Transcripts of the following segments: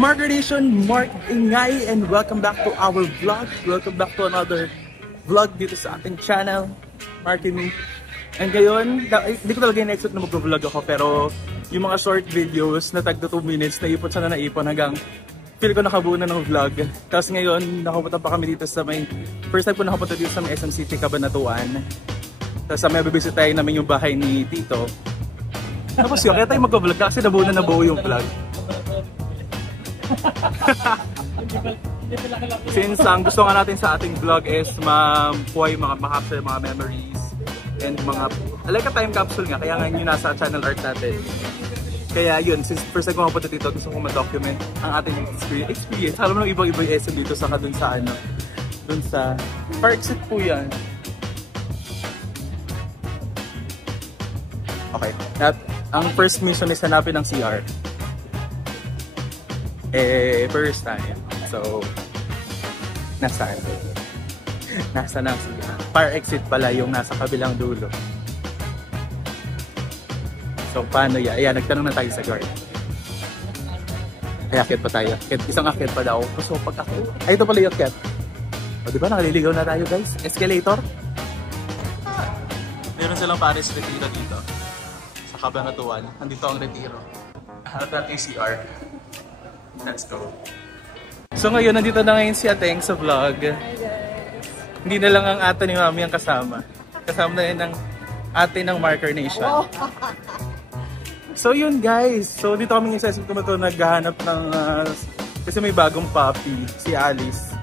Marker Nation, Mark Ingay, and welcome back to our vlog. Welcome back to another vlog dito sa ating channel, Marketing. And ngayon, hindi ko talaga in-expect na mag-vlog ako, pero yung mga short videos na tagda 2 minutes, naipon sana hanggang feel ko nakabuo na ng vlog. Tapos ngayon, nakapunta pa kami dito sa may, first time ko nakapunta dito sa may SM City, Cabanatuan. Tapos may bibisit tayo namin yung bahay ni Tito. Tapos yun, kaya tayo mag-vlog kasi nabuo yung vlog. Since ang gusto nga natin sa ating vlog is ma-capture mga memories and mga like a time capsule nga, kaya nga yun nasa channel art natin. Kaya yun, since first time ko mapunta dito, gusto ko ma-document ang ating experience. Alam mo nang ibang SM dito sa dun sa Park Exit po yan. Okay, ang first mission is hanapin ng CR. First time. So, nasaan ang CR? Fire exit pala yung nasa kabilang dulo. So, paano yan? Ayan, nagtanong na tayo sa guard. Ay, akit pa tayo. Isang akit pa daw. So, pag akit. Ay, ito pala yung akit. O, diba? Nakaliligaw na tayo, guys. Escalator. Meron silang Paris Retiro dito. Sa Cabanatuan. Nandito ang Retiro. Harap natin yung CR. Let's go. So ngayon, nandito na ngayon si Ateng sa vlog. Hi guys. Hindi na lang ang ate ni Mami ang kasama. Kasama na yun ang ate ng Marker Nation. Oh. So yun guys. So dito kami sa SM Kumato naghahanap ng kasi may bagong puppy, si Alice.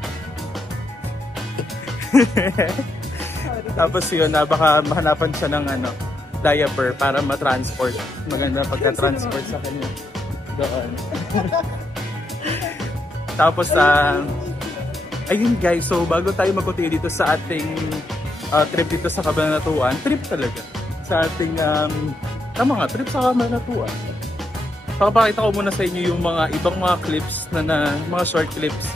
Tapos yun, baka mahanapan siya ng diaper para ma-transport. Maganda pagka-transport sa kanya. Doon. Tapos, ayun guys, so bago tayo mag-continue dito sa ating trip dito sa Cabanatuan, trip talaga. Sa ating, trip sa Cabanatuan. Papakita ko muna sa inyo yung mga ibang mga clips, mga short clips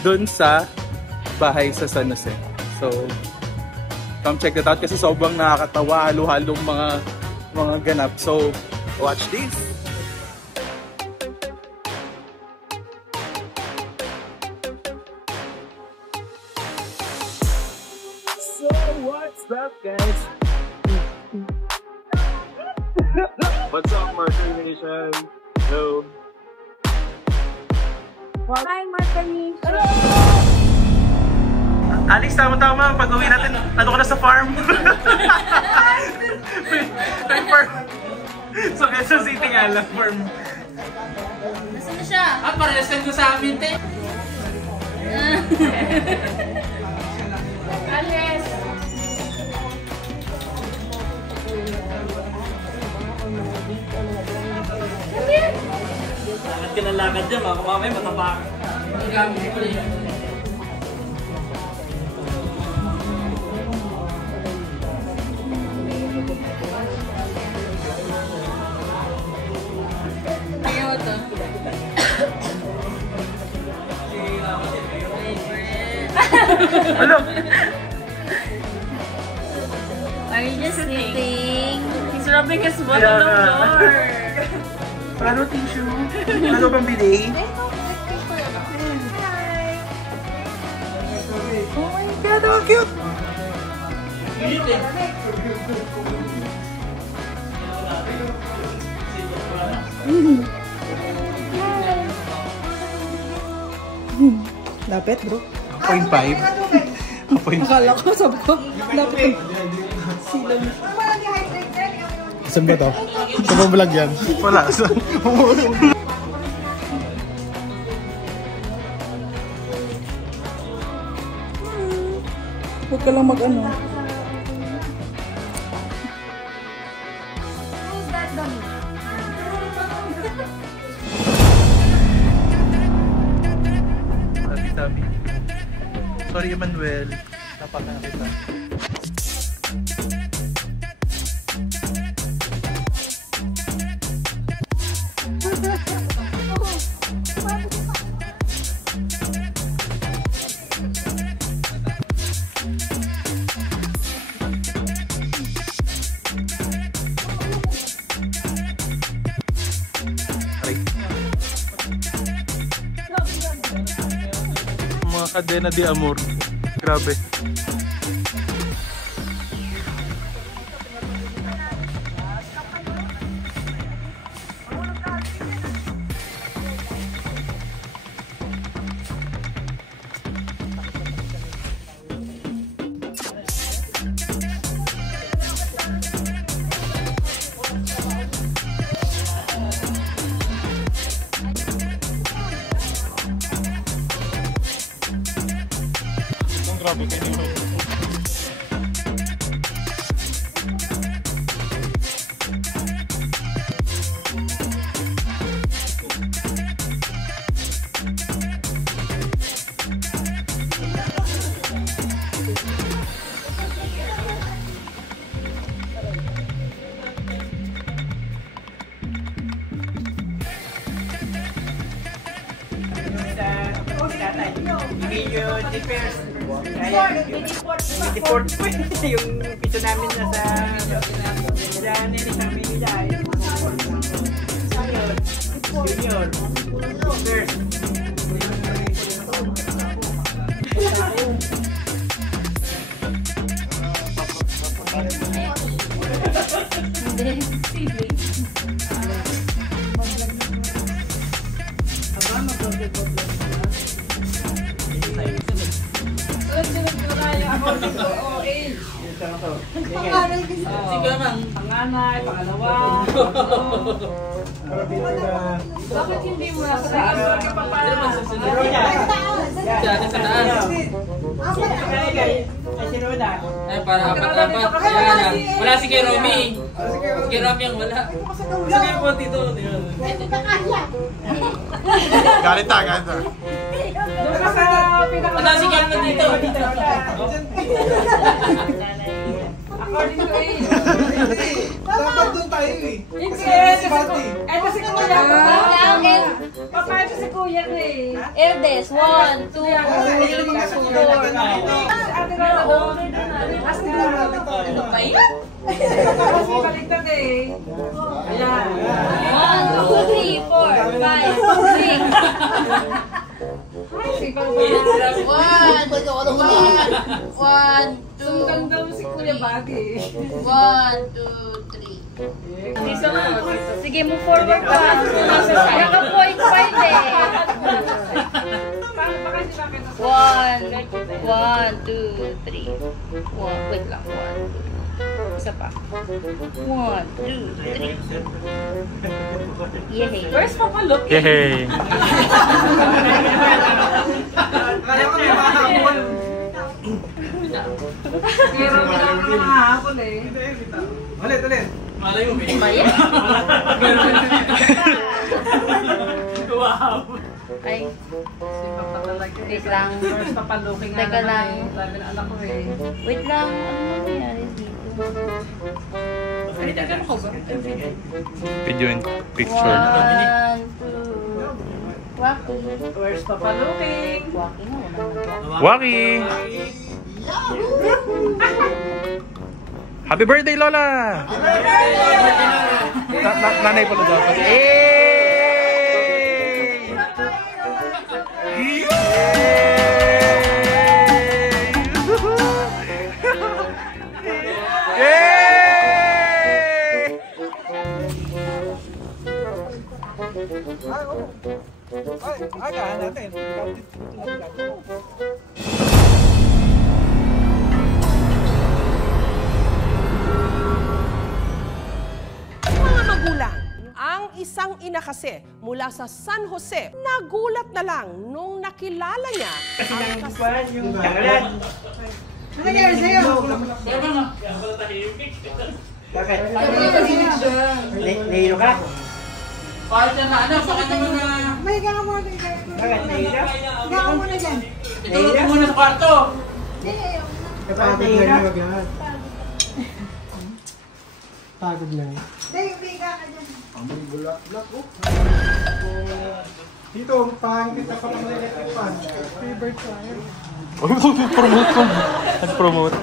doon sa bahay sa San Jose. So, come check that out kasi sobrang nakakatawa, halo-halong mga ganap. So, watch this! What's up, guys? What's up, Marker Nation? Hello. Hi, Marker Nation. Alex, tama-tama. Pag-uwi natin, ka na sa farm. May farm. So, Quezon City nga lang, farm. Nasaan na siya? Parehas ko sa amin, te. Alice! Lakad ka ng lakad dyan, baka mamaya matapak. Ang gamit ko rin. Ayaw ito. Hello! Are you just sleeping? He's rubbing his butt on the floor. Paano tissue? Ano bang bidet? Oh my God, how cute! Lapit, bro. 0.5. Akala ko, sabi ko, lapit. Saan ba to? Saan ba vlog yan? Wala. Huwag ka lang mag-ano. Who's that dummy? Sabi. Sorry, Emmanuel. Dapat na kita. Cadena de Amor. Grabe. Grabe kayo nyo. Deport po yung pito namin nasa kailangan nila sa Manila. Junior. First. Panganay, pangalawa. Bakit hindi mo nasa taas? Para apat-apat. Wala si Kuya Romy. Si Kuya Romy ang wala. Sige po, Tito. Galit ta, galit ta. Wala si Kuya Romy dito. According to age. Dapat doon tayo eh. Hindi. Ito si Kuya. Papa, ito si Kuya eh. Erdes, 1, 2, 3, 4. Ate Rado. Ate Rado. Ano pa yun? Kasi baliktad eh. Ayan. 1, 2, 3, 4, 5, 6. One, two. Sunggang daw si Kuya Baggy. 1, 2, 3. Sige, move forward pa. Naka-point point eh. 1, 2, 3. Wait lang. 1, 2. Isa pa. 1, 2, 3. Yehey. Where's Papa Look? Yehey! Kaya kami mahabol. Pero may naman mahabol eh. Ulit. Malay mo, eh. Maya? Wow. Ay, wait lang. First Papa Look nga Teka lang. Sabi ng anak ko eh. Wait lang. Ano nangyayari dito? Video and picture. 1, 2. Waki. Where's Papa Looking? Waki nga, wala. Waki! Happy birthday, Lola! Nanay pala dapat. Ay, kaya natin. Mga magulang, ang isang ina kasi mula sa San Jose, nagulat na lang nung nakilala niya ang Yung tangalan. Ano nangyari sa'yo? Bakit? Nahilo ka? Bakit na anak? Bakit naman na... Mahiga ka muna. Bakit? Nahilo? Higa ka muna dyan. Itulog ko muna sa kwarto. Kapatid na Maglahat. Pagod lang. Higa ka dyan. Ang bulak-bulak oh. Dito, pahang kita pa ng electric fan. Favorite tayo. Promote ko. Nag-promote.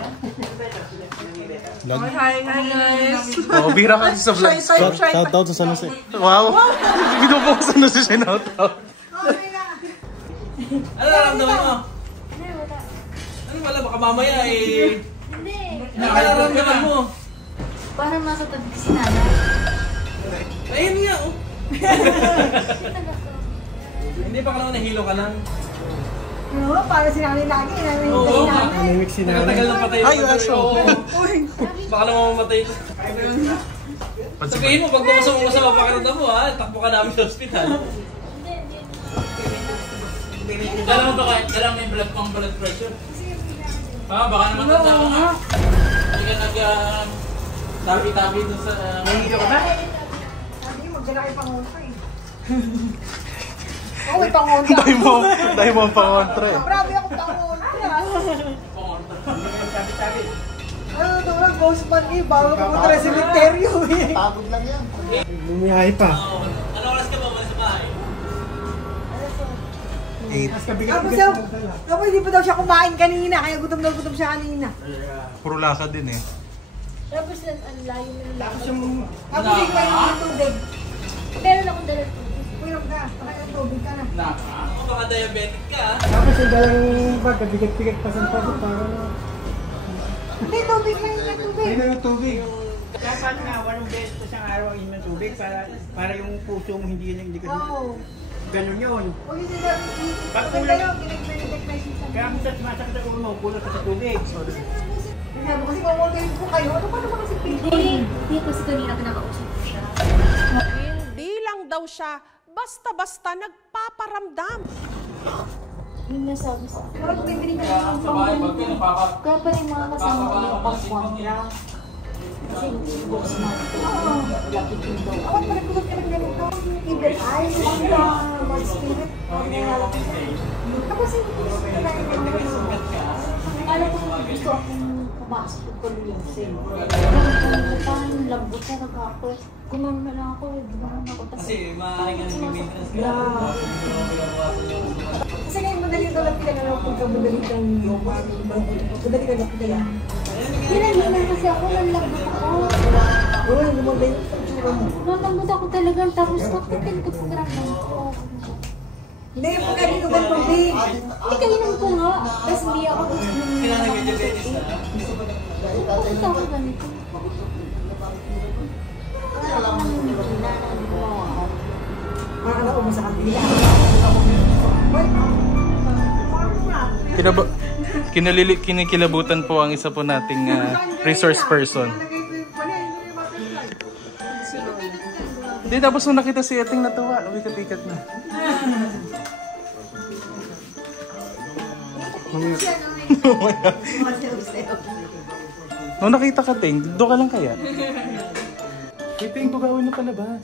Hi guys! Oh, bira ka sa vlog. Shout out sa San Jose. Wow! Binubukasan na si shout out. Ano naramdaman mo? pala, baka mamaya eh. Hindi. Nakaramdaman mo. Parang nasa tabi si nanay. Ayun nga, oh. Hindi pa ka lang nahilo ka lang. Oo, para si nanay lagi. Oo, Namimik si nanay. Tagal ng patay. Ay, aso. Oo. Baka lang mamamatay. Sabihin mo, pag bumasok mo sa papakiramdam mo, ha? Takbo ka namin sa ospital. Kailangan ba kayo? Kailangan may blood pressure? Ha? Baka naman tanda ka nga. Hindi ka nag-tabi-tabi dun sa... Nahihilo ka ba? Sabi mo, magdala kayo pangontra eh. Oo, may pangontra. Dahil mo ang pangontra eh. Grabe ako pangontra. Sabi-sabi. Ano ito lang, ghost man eh. Bago pumunta na cemeteryo eh. Pagod lang yan. Bumiyahe pa. Ano oras ka ba sa bahay? Tapos hindi pa daw siya kumain kanina. Kaya gutom na gutom siya kanina. Puro lakad din eh. Tapos ang layo na lang. Tapos hindi ko yung tubig. Meron akong dalang tubig. Puyog ka. Pakaya tubig ka na. Baka diabetic ka, ha? Tapos yung dalang bag, bigat-bigat pa sa pagod para na. Hindi, tubig lang yung tubig. Ayun na yung tubig. Dapat nga, 8 beses pa siyang araw ang inom ng tubig para yung puso mo hindi ka Oo. ganun yun. Huwag yung sila. Tubig kayo, ginag-medic na yung Kaya kung sumasakit ang ulo mo, pulot ka sa tubig. Sabi kasi kung orderin ko kayo, ano pa naman kasi Hindi kasi kanina pinakausap ko siya. Hindi lang daw siya basta-basta nagpaparamdam. Yung nasabi sa akin. Parang bibili ka Sa bahay, pag ka napapap... Kaya pa rin mga kasama ko yung pag-contra. Kasi books na ito. Lapit yung daw. Ako pa nagulog ka ng ganito. Evil eyes, ang bad spirit. Tapos hindi ko Alam ko gusto akong pumasok ko kulisin. Parang lambot na ako. Gumano na lang ako. Gumano ako. Kasi maaaring nga nag-maintenance ka. Kasi ngayon madali ko lang pinangarap kung kabudali kang madali ka lang pinangarap. Hinahinan kasi ako. Nalambot ako. Oo, lumanda yung pagtsura mo. Nalambot ako talaga. Tapos nakitin ko pagramdam ko. Hindi, yung pagkain ko ganito big. Hindi kainan ko nga. Tapos hindi ako gusto nang Kailangan nag-diabetes na. Bakit ako ganito? Parang anak ko mo sa kabila. Kinikilabutan po ang isa po nating resource person. Hindi, tapos nung nakita si Eting natuwa, wikat-wikat na. Nung nakita ka, Ting, doon ka lang kaya? Ting, bugawin na palabas.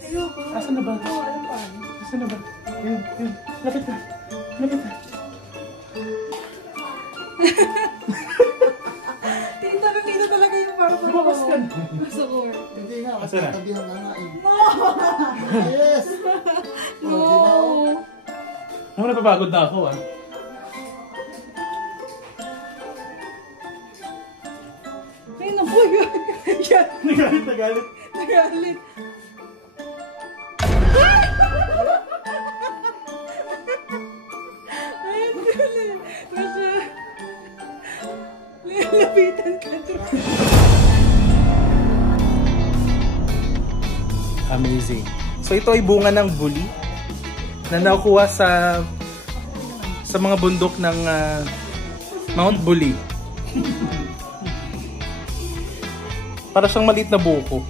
Asan na ba? Asan na ba? Yun. Lapit na. Tito talaga yung parang Lumabas ka na. Hindi nga, Asa na? tabihan na nga eh. Yes! No! Ako napapagod na ako ah. Ayun na po yun. Yan. Nagalit. Nagalit. Ayun pala. Nasa... Lapitan ka to. Amazing. So ito ay bunga ng buli na nakuha sa mga bundok ng Mount Buli. Para siyang maliit na buko.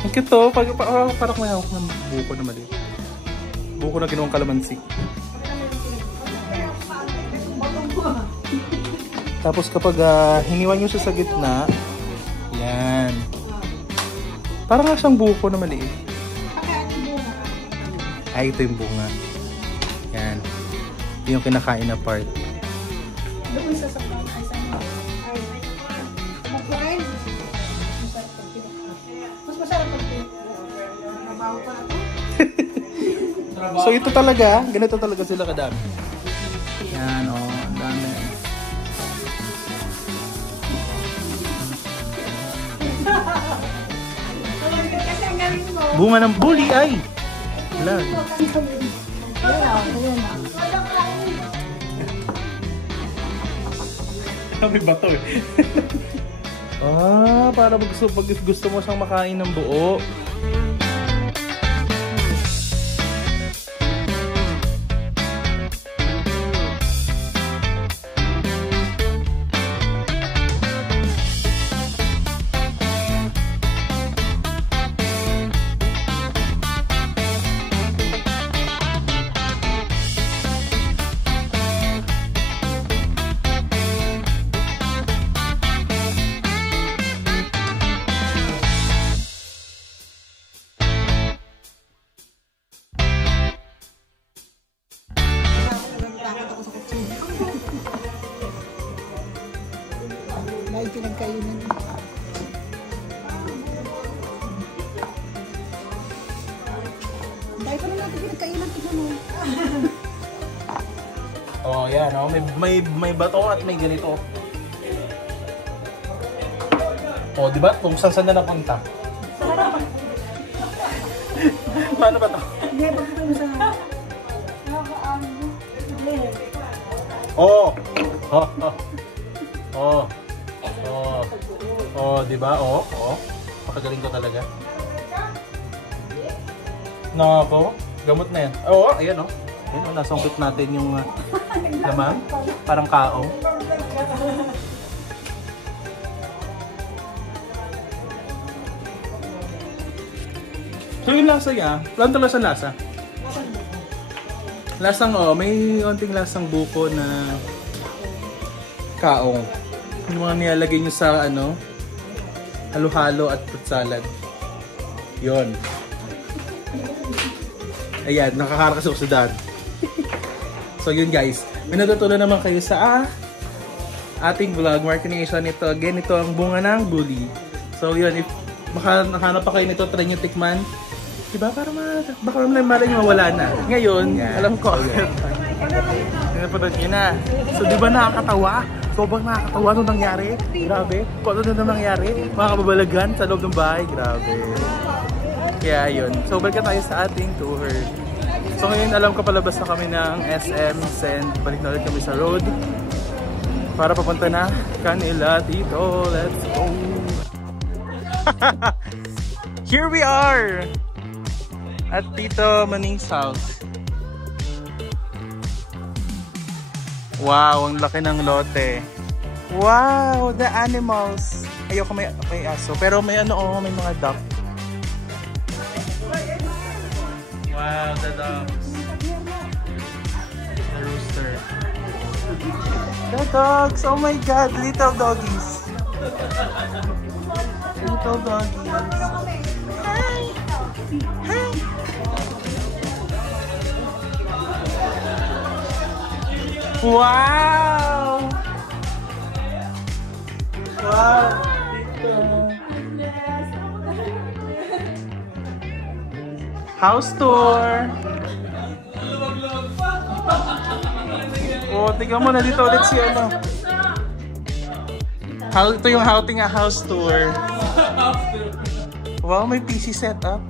Ang cute to. Parang may hawak ng buko na maliit. Buko na ginawang kalamansi. Tapos kapag hiniwan nyo siya sa gitna, yan. Parang nga siyang buko na maliit. Ay, ito yung bunga. Yan. Ito yung kinakain na part. Doon sa sakang ay sa mga. Ay. Magkain. Mas masarap pag mabaho pa ito. So ito talaga, ganito talaga sila kadami. Yan, oh, ang dami. Kasi ang galing mo. Bunga ng buli ay! Wala. May bato eh. Para pag gusto mo siyang makain ng buo. May pinagkainan. Dahil pa na natin pinagkainan. Tignan mo. Oh, yan. Oh. May bato at may ganito. Oh, di ba? Kung saan na napunta. Paano ba to? Hindi, bakit mo sa... Oh! Oh! Oh! Oh! Oh! Oh, di ba? Oh! Oh! Pakagaling ko talaga. Nako, gamot na yan. Oo, ayan o. Ayan o, nasungkit natin yung laman. Parang kaong. So yung lasa niya, planta lang sa lasa. Lasang may konting lasang buko na kaong. Yung mga nilalagay nyo sa halo-halo at fruit salad. Yun. Ayan, nakakarakas ako sa dad. So yun guys, may natutunan naman kayo sa ating vlog. Markination nito. Again, ito ang bunga ng buli. So yun, if baka nakahanap pa kayo nito, try nyo tikman. Diba? Baka malay nyo mawala na. Ngayon, alam ko. Napanood nyo na. So diba nakakatawa? Sobrang nakakatawa nung nangyari. Grabe. Kung ano na nangyari, mga kababalagan sa loob ng bahay. Grabe. Kaya yun. So balik tayo sa ating tour. So ngayon alam ko palabas na kami ng SM and balik na ulit kami sa road para papunta na kanila dito. Let's go! Here we are! At Tito Maning's house. Wow, ang laki ng lote. Wow, the animals. Ayoko may aso. Pero may may mga duck. Wow, the dogs. The rooster. The dogs, oh my god, little doggies. Little doggies. Hi! Hi! Wow! Wow! House tour! Oh, tingnan mo na dito ulit si ito yung outing house tour. Wow, may PC setup.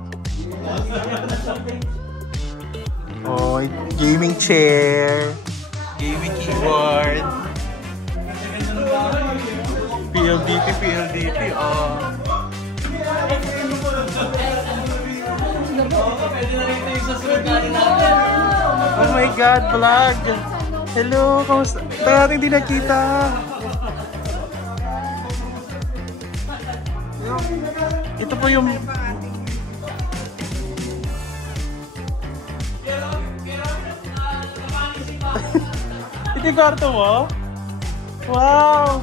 Oh, gaming chair. Gaming keyboard. PLDT, oh. Oh my god, vlog! Hello, kamusta? Tayo natin di nakita. Ito po yung... Ito yung kwarto mo? Wow!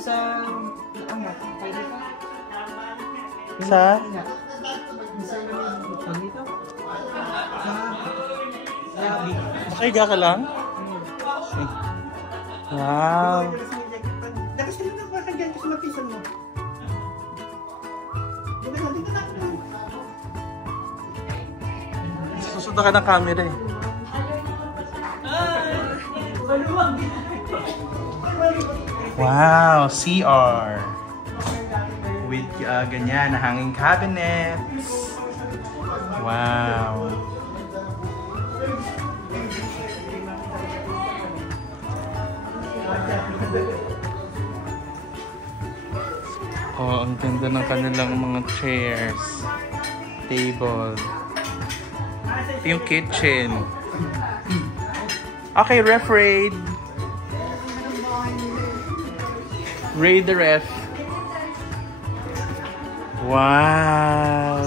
Sa angat, pwede pa? Sa? Dito? Nakahiga ka lang? Wow! Dapat sila na baka dyan kasi mapisan mo. Dito na. Susunod ka ng camera eh. Wow! CR! With ganyan na hanging cabinets. Wow! Wow, ang ganda ng kanilang mga chairs. Table. Ito yung kitchen. Okay, ref raid. Raid the ref. Wow!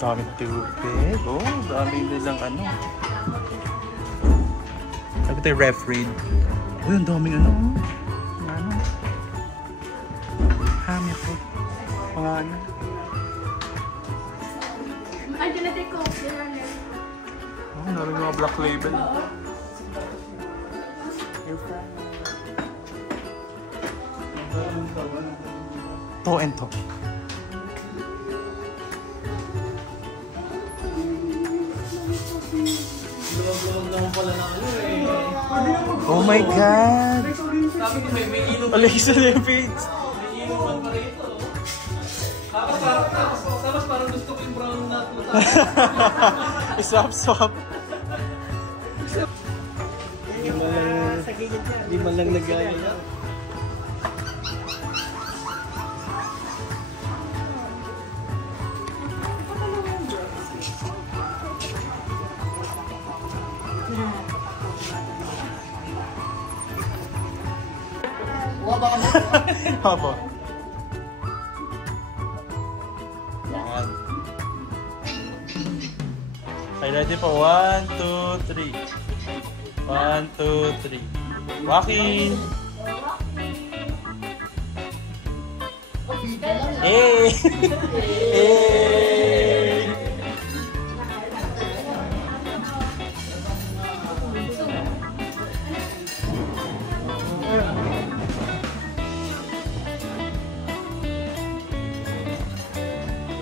Daming tubig. Oh, daming nilang ano. Sabi tayo ref raid. Oh, yung daming ano. Ano? Hami po. Mga ano. Oh, daming mga black label. To and to. Oh my God! Alexa Olympics! Tapos parang gusto ko yung brown na tuta. Swap. Di man lang nagaya. Haba. Yan. Okay, ready po. 1, 2, 3. 1, 2, 3. Walking! Hey! Hey!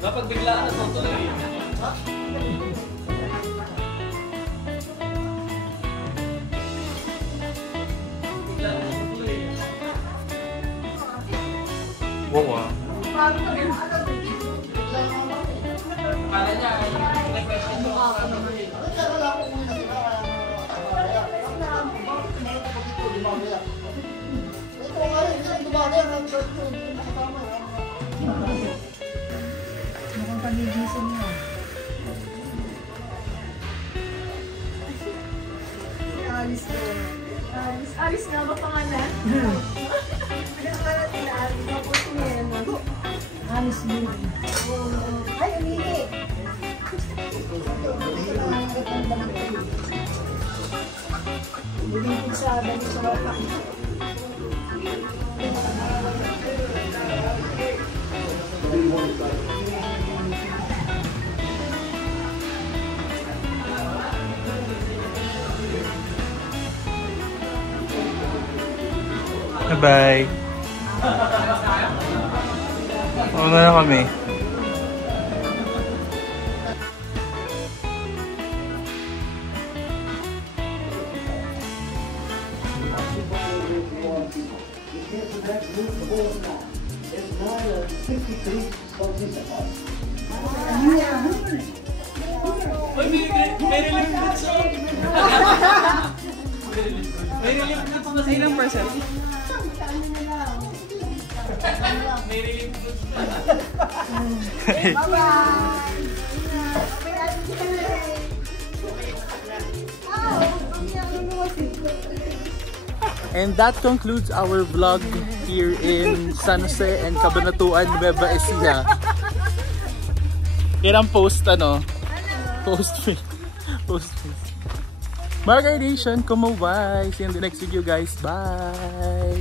Kapag biglaan na tutuloy. Wow, ah. Akala niya, may question mo. Mukhang pagigising niya. Alis ko. Alis nga ba pangalan? Pinakalat nila Alis. Tapos ngayon. Alis din. Ay, umihi. Hindi pinsada ni Sopa. Bye-bye. Una na kami. Uy, may relief goods siya. May relief goods na sila. Ilang percent? May relief goods na. And that concludes our vlog here in San Jose and Cabanatuan, Nueva Ecija. Yan ang post, ano? Post me. Margay Nation, kumaway. See you in the next video, guys. Bye!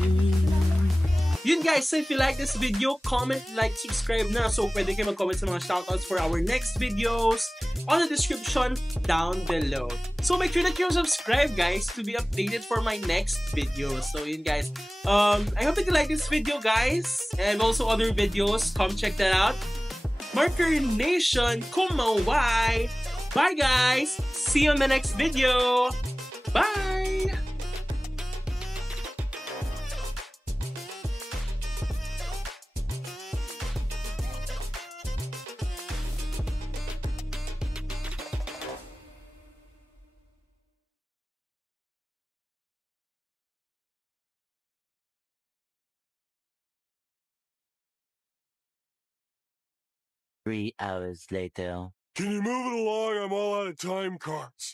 Yun guys, so if you like this video, comment, like, subscribe na. So pwede kayo mag-comment sa mga shoutouts for our next videos on the description down below. So make sure that you subscribe guys to be updated for my next video. So yun guys, I hope that you like this video guys. And also other videos, come check that out. Marker Nation, kumaway! Bye guys! See you in the next video! Bye! 3 hours later. Can you move it along? I'm all out of time cards.